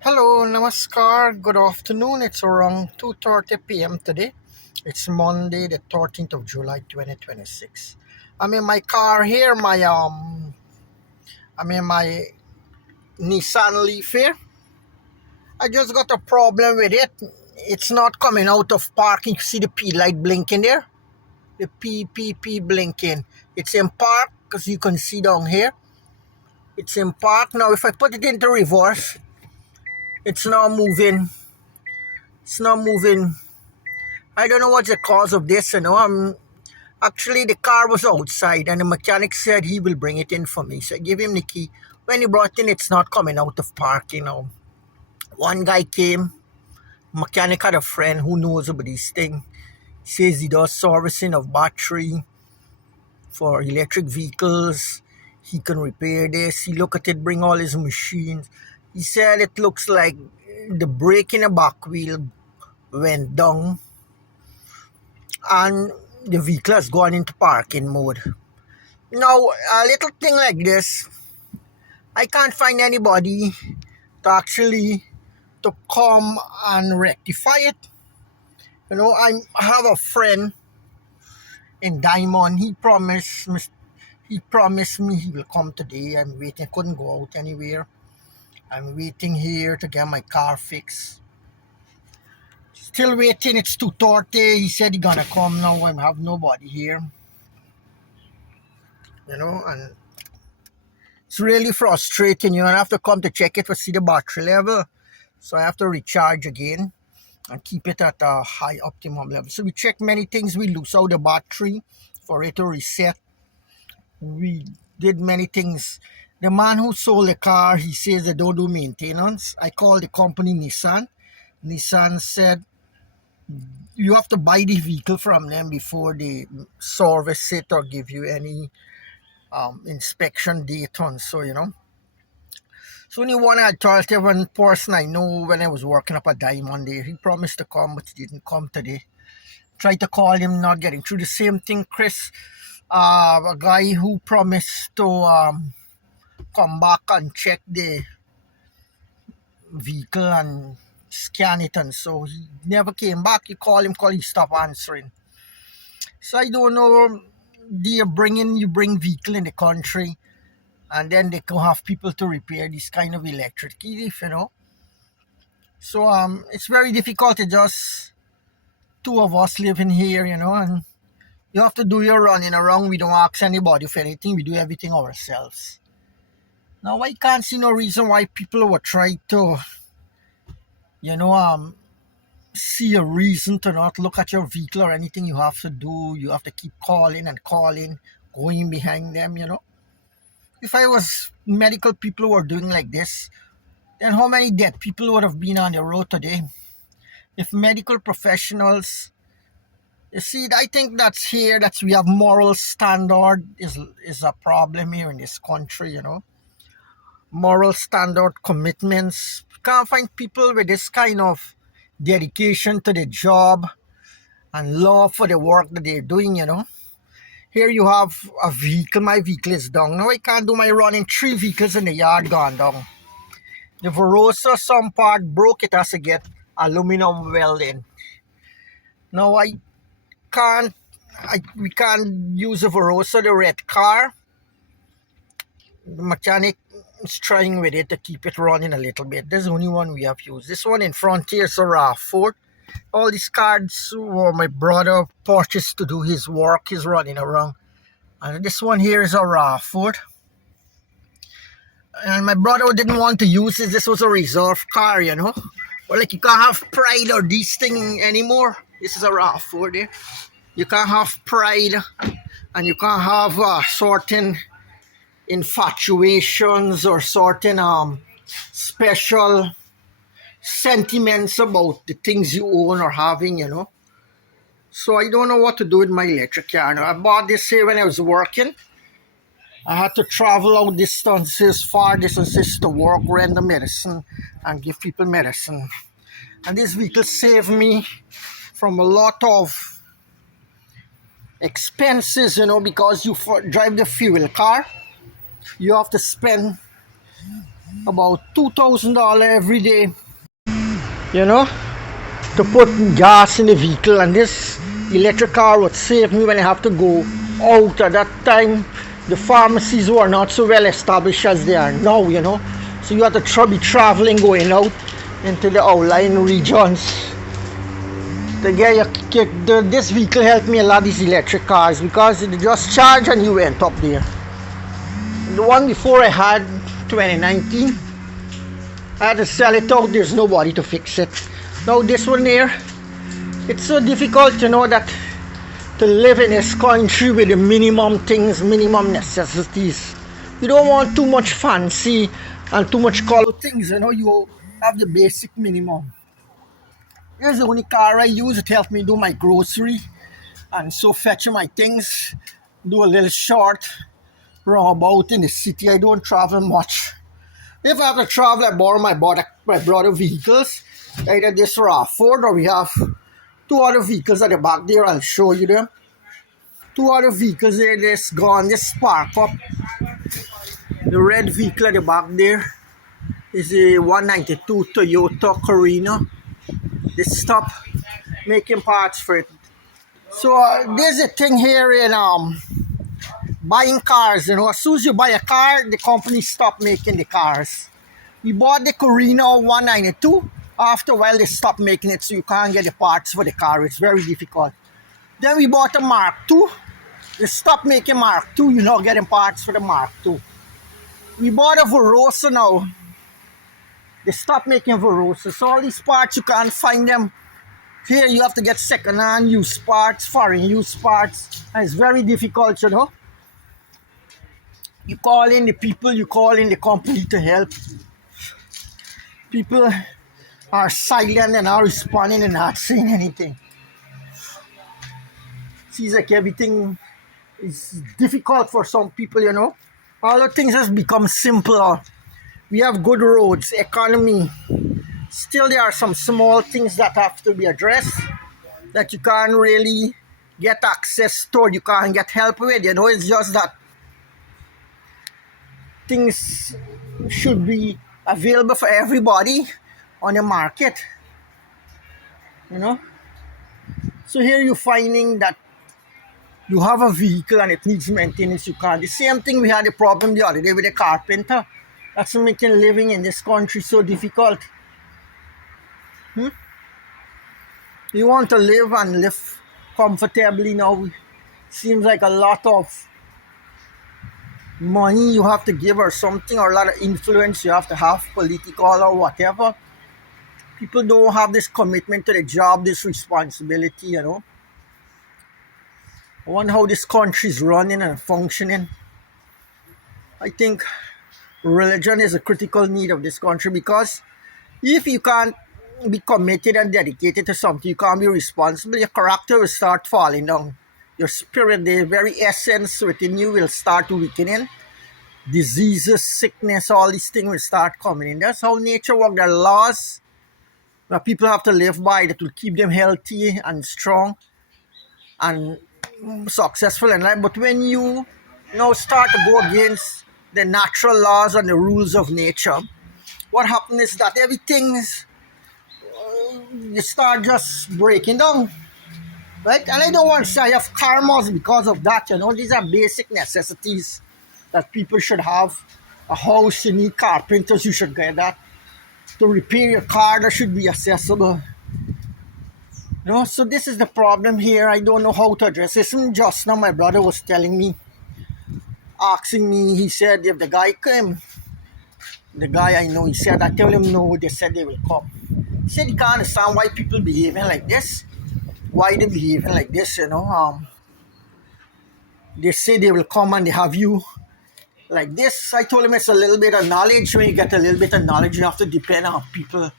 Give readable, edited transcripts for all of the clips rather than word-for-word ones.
Hello, namaskar, good afternoon. It's around 2:30 p.m. today. It's Monday, the 13th of July 2026. I'm in my car here, I'm in my Nissan Leaf here. I just got a problem with it. It's not coming out of parking. You see the P light blinking there? The P blinking. It's in park, because you can see down here. It's in park. Now if I put it into reverse, it's not moving. It's not moving. I don't know what's the cause of this, Actually, the car was outside and the mechanic said he will bring it in for me. So I gave him the key. When he brought in, it's not coming out of park. One guy came, mechanic had a friend who knows about these things. Says he does servicing of battery for electric vehicles. He can repair this. He look at it, bring all his machines. He said it looks like the brake in the back wheel went down and the vehicle has gone into parking mode. Now, a little thing like this, I can't find anybody to actually to come and rectify it. I have a friend in Diamond. He promised me he will come today. I'm waiting. Couldn't go out anywhere. I'm waiting here to get my car fixed. Still waiting. It's 2:30. He said he gonna come now. I have nobody here. And it's really frustrating. I have to come to check it to see the battery level. So I have to recharge again and keep it at a high optimum level. So we check many things. We lose out the battery for it to reset. We did many things. The man who sold the car, he says they don't do maintenance. I called the company Nissan. Nissan said you have to buy the vehicle from them before they service it or give you any inspection date on. So only one one person I know when I was working up at Diamond there. He promised to come, but he didn't come today. Tried to call him, not getting through. The same thing, Chris, a guy who promised to come back and check the vehicle and scan it, and so he never came back. You call, he stopped answering. So I don't know. You bring vehicle in the country, and then they can have people to repair this kind of electric leaf. So it's very difficult to just two of us living here, and you have to do your running around. We don't ask anybody for anything. We do everything ourselves. Now I can't see no reason why people would try to, you know, see a reason to not look at your vehicle or anything you have to do. You have to keep calling and calling, going behind them. If I was medical people who were doing like this, then how many dead people would have been on the road today? If medical professionals, you see, I think that's we have moral standard is a problem here in this country. Moral standard commitments. You can't find people with this kind of dedication to the job and love for the work that they're doing. Here you have a vehicle. My vehicle is down. Now I can't do my running. 3 vehicles in the yard gone down. The Verosa, some part broke. It has to get aluminum welding. Now we can't use the Verosa, the red car. The mechanic is trying with it to keep it running a little bit. There's only one we have used. This one in front here is a RAV4. All these cards were my brother purchased to do his work. He's running around. And this one here is a RAV4. And my brother didn't want to use this. This was a reserve car. But like you can't have pride or these things anymore. This is a RAV4 there. You can't have pride and you can't have certain infatuations or certain special sentiments about the things you own or having. So I don't know what to do with my electric car now. I bought this here when I was working. I had to travel out far distances to work, render medicine, and give people medicine. And this vehicle saved me from a lot of expenses, because you drive the fuel car. You have to spend about $2,000 every day, you know, to put gas in the vehicle. And this electric car would save me when I have to go out. At that time, the pharmacies were not so well established as they are now, you know. So you have to be traveling, going out into the outlying regions. To this vehicle helped me a lot, these electric cars, because it just charged and you went up there. The one before I had, 2019, I had to sell it out. There's nobody to fix it. Now this one here, it's so difficult to know that to live in this country with the minimum things, minimum necessities. You don't want too much fancy and too much color things, you know. You have the basic minimum. Here's the only car I use. It helps me do my grocery and so fetch my things, do a little short roundabout in the city. I don't travel much. If I have to travel, I borrow my brother vehicles, either this RAV4, or we have two other vehicles at the back there. I'll show you them. Two other vehicles there. This gone, this spark up. The red vehicle at the back there is a 192 Toyota Corina. They stopped making parts for it. So there's a thing here in buying cars. You know, as soon as you buy a car, the company stop making the cars. We bought the Corina 192. After a while, they stopped making it, so you can't get the parts for the car. It's very difficult. Then we bought a Mark II. They stopped making Mark II. You're not getting parts for the Mark II. We bought a Verosa now. They stopped making Verosa. So all these parts, you can't find them. Here you have to get second-hand used parts, foreign used parts. And it's very difficult, you know. You call in the people, you call in the company to help. People are silent and are responding and not saying anything. Seems like everything is difficult for some people, you know. All the things has become simpler. We have good roads, economy. Still, there are some small things that have to be addressed that you can't really get access to, you can't get help with. You know, it's just that things should be available for everybody on the market, you know. So here you're finding that you have a vehicle and it needs maintenance, you can't. The same thing, we had a problem the other day with a carpenter. That's making living in this country so difficult. You want to live and live comfortably now. Seems like a lot of money you have to give or something, or a lot of influence you have to have, political or whatever. People don't have this commitment to the job, this responsibility, you know. I wonder how this country is running and functioning. I think religion is a critical need of this country, because if you can't be committed and dedicated to something, you can't be responsible, your character will start falling down. Your spirit, the very essence within you, will start weakening. Diseases, sickness, all these things will start coming in. That's how nature works. There are laws that people have to live by that will keep them healthy and strong and successful in life. But when you start to go against the natural laws and the rules of nature, what happens is that everything's you start just breaking down, right? And I don't want to say I have karmas because of that. You know, these are basic necessities that people should have. A house, you need carpenters, you should get that. To repair your car, that should be accessible. You know, so this is the problem here. I don't know how to address this. And just now my brother was telling me, asking me, he said if the guy came, the guy I know, he said, I tell him no, they said they will come. He said he can't understand why people behaving like this. Why they behaving like this, you know. They say they will come and they have you like this. I told him it's a little bit of knowledge. When you get a little bit of knowledge, you have to depend on people.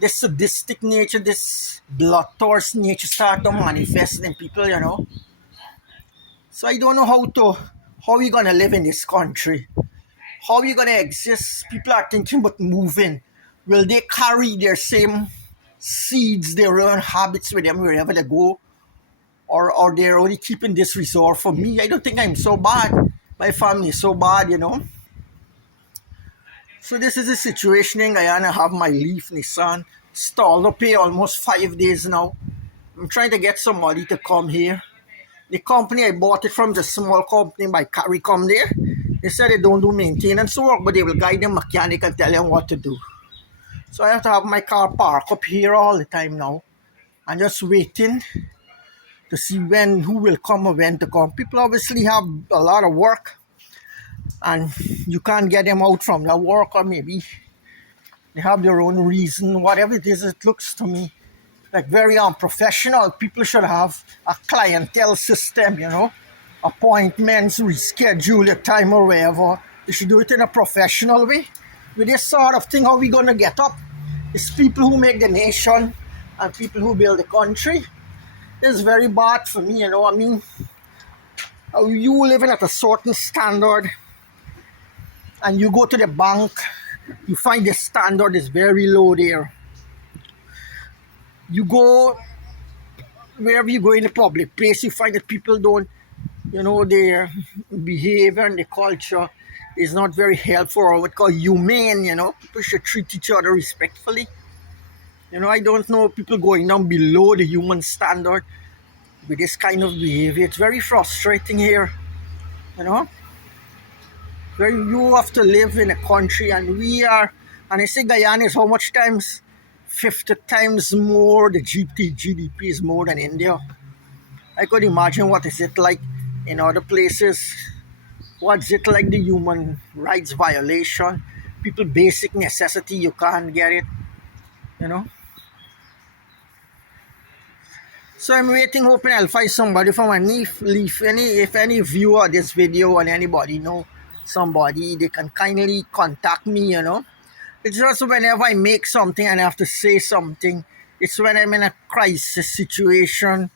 This sadistic nature, this bloodthirst nature start to manifest in people, you know. So I don't know how we gonna live in this country. How we gonna exist? People are thinking about moving. Will they carry their same seeds, their own habits with them wherever they go? Or they're only keeping this resort for me? I don't think I'm so bad. My family is so bad, you know. So this is the situation in Guyana. I have my Leaf Nissan stalled up here almost 5 days now. I'm trying to get somebody to come here. The company I bought it from is a small company by CARICOM there. They said they don't do maintenance work, but they will guide the mechanic and tell them what to do. So I have to have my car parked up here all the time now. I'm just waiting to see who will come or when to come. People obviously have a lot of work and you can't get them out from their work, or maybe they have their own reason. Whatever it is, it looks to me like very unprofessional. People should have a clientele system, appointments, reschedule your time or wherever. They should do it in a professional way. With this sort of thing, how we gonna get up? It's people who make the nation and people who build the country. It's very bad for me, I mean, you living at a certain standard and you go to the bank, you find the standard is very low there. You go wherever you go in the public place, you find that people don't, their behavior and the culture is not very helpful or what called humane, People should treat each other respectfully. I don't know people going down below the human standard with this kind of behavior. It's very frustrating here, where you have to live in a country and I say Guyana is how much times? 50 times more. The GDP is more than India. I could imagine what is it like in other places. What's it like, the human rights violation? People basic necessity, you can't get it, So I'm waiting, hoping I'll find somebody from a Leaf. If any viewer of this video and anybody know somebody, they can kindly contact me, It's just whenever I make something and I have to say something, it's when I'm in a crisis situation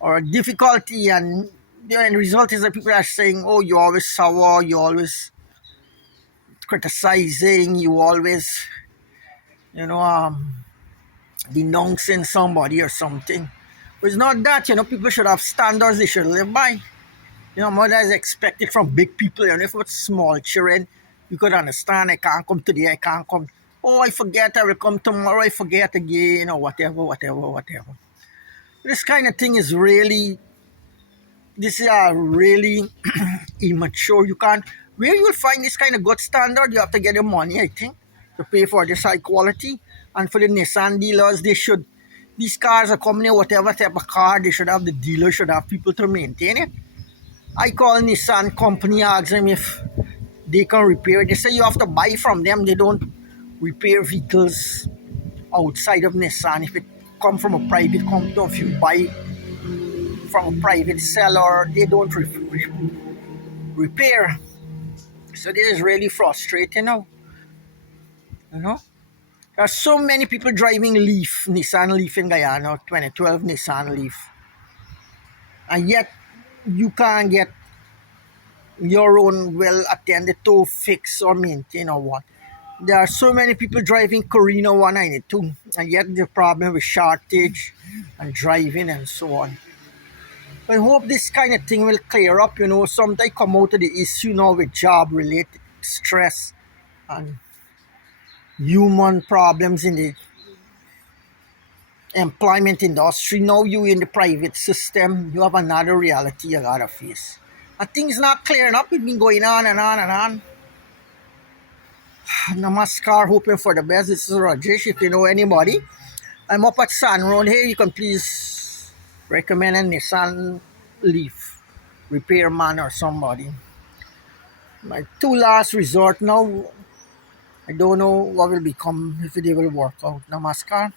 or a difficulty, and the end result is that people are saying, oh, you're always sour, you're always criticizing, you always, denouncing somebody or something. But it's not that, people should have standards they should live by. More than is expected from big people. If it's small children, you could understand, I can't come today, I can't come. Oh, I forget, I will come tomorrow, I forget again, or whatever. This kind of thing is really, really immature. Where you will find this kind of good standard, you have to get your money, I think, to pay for this high quality. And for the Nissan dealers, these cars are coming in, whatever type of car, the dealer should have people to maintain it. I call Nissan company, ask them if they can repair it. They say you have to buy from them. They don't repair vehicles outside of Nissan. If it come from a private company, if you buy from a private seller, they don't repair. So this is really frustrating now. There are so many people driving Nissan Leaf in Guyana, 2012 Nissan Leaf. And yet you can't get your own well attended to, fix or maintain or what. There are so many people driving Corina 192, and yet the problem with shortage and driving and so on. I hope this kind of thing will clear up. Sometimes come out of the issue now with job related stress and human problems in the employment industry. Now you in the private system, you have another reality you gotta face. And things not clearing up. It's been going on and on and on. Namaskar, hoping for the best. This is Rajesh. If you know anybody, I'm up at San Road here. You can please recommend a Nissan Leaf repairman or somebody. My two last resort now. I don't know what will become if they will work out. Namaskar.